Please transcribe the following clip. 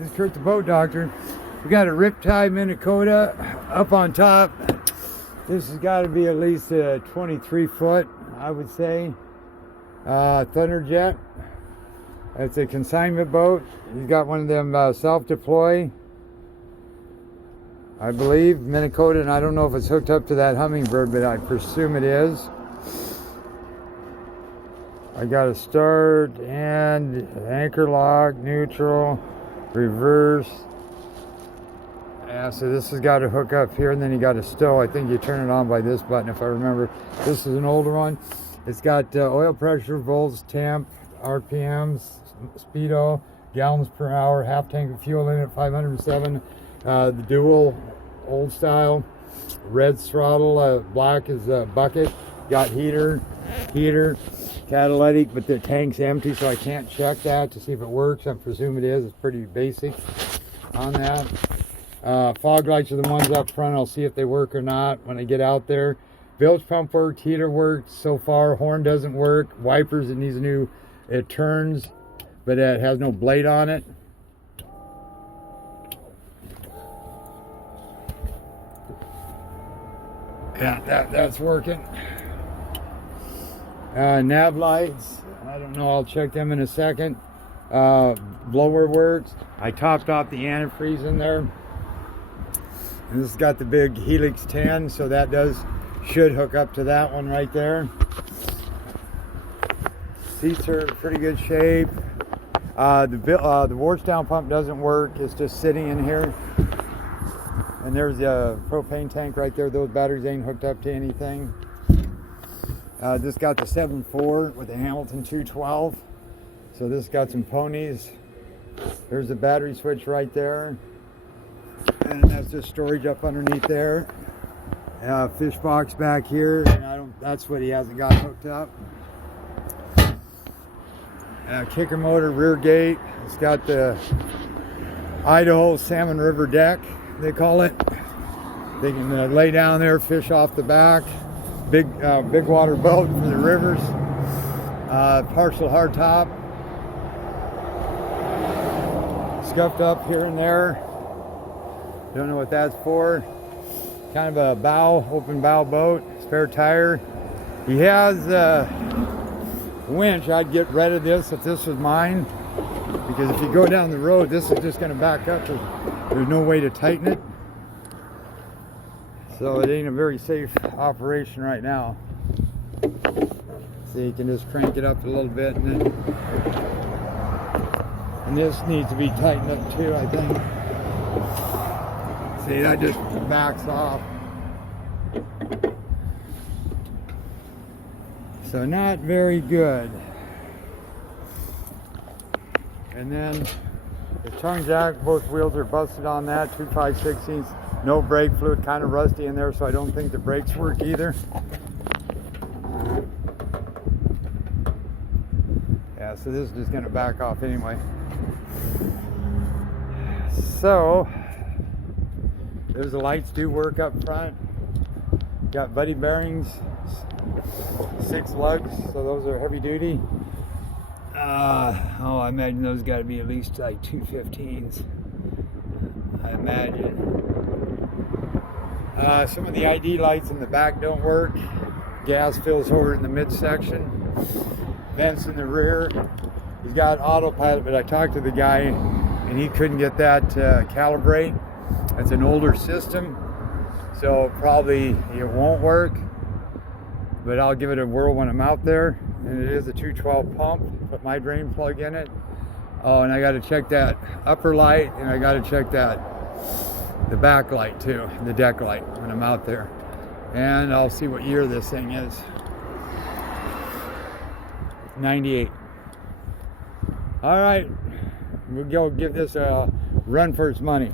this is Kurt the Boat Doctor. We got a Riptide Minn Kota up on top. This has got to be at least 23 foot, I would say. Thunderjet. It's a consignment boat. He's got one of them self-deploy, I believe, Minn Kota, and I don't know if it's hooked up to that Hummingbird, but I presume it is. I got a start and anchor lock, neutral, reverse. Yeah, so this has got to hook up here, and then you got to stow. I think you turn it on by this button, if I remember. This is an older one. It's got oil pressure, volts, temp, RPMs, speedo, gallons per hour, half tank of fuel in it, 507. The dual, old style, red throttle, black is bucket. Got heater, catalytic, but the tank's empty, so I can't check that to see if it works. I presume it is. It's pretty basic on that. Fog lights are the ones up front. I'll see if they work or not when I get out there. Bilge pump worked, heater worked so far. Horn doesn't work. Wipers, it needs a new, it turns, but it has no blade on it. Yeah, that's working. Nav lights, I don't know, I'll check them in a second. Blower works. I topped off the antifreeze in there. And this has got the big Helix 10, so that should hook up to that one right there. Seats are in pretty good shape. The wash down pump doesn't work. It's just sitting in here. And there's the propane tank right there. Those batteries ain't hooked up to anything. This got the 7.4 with the Hamilton 212. So this got some ponies. There's the battery switch right there. And that's just storage up underneath there. Fish box back here. And that's what he hasn't got hooked up. Kicker motor, rear gate. It's got the Idaho Salmon River deck, they call it. They can lay down there, fish off the back. Big water boat for the rivers. Partial hard top. Scuffed up here and there. Don't know what that's for. Kind of a open bow boat. Spare tire. He has a winch. I'd get rid of this if this was mine, because if you go down the road, this is just going to back up. There's no way to tighten it. So it ain't a very safe operation right now. So you can just crank it up a little bit, and this needs to be tightened up too, I think. See, that just backs off. So not very good. And then the tongue jack, both wheels are busted on that, 2 5/16. No brake fluid, kind of rusty in there, so I don't think the brakes work either. Yeah, so this is just going to back off anyway. So, there's the lights do work up front. Got buddy bearings, 6 lugs, so those are heavy duty. I imagine those got to be at least like 215s. I imagine. Some of the ID lights in the back don't work. Gas fills over in the midsection. Vents in the rear. He's got autopilot, but I talked to the guy and he couldn't get that to calibrate. It's an older system, so probably it won't work. But I'll give it a whirl when I'm out there. And it is a 212 pump. Put my drain plug in it. Oh, and I got to check that upper light, and I got to check the back light too, the deck light when I'm out there. And I'll see what year this thing is. 98. All right, we'll go give this a run for its money.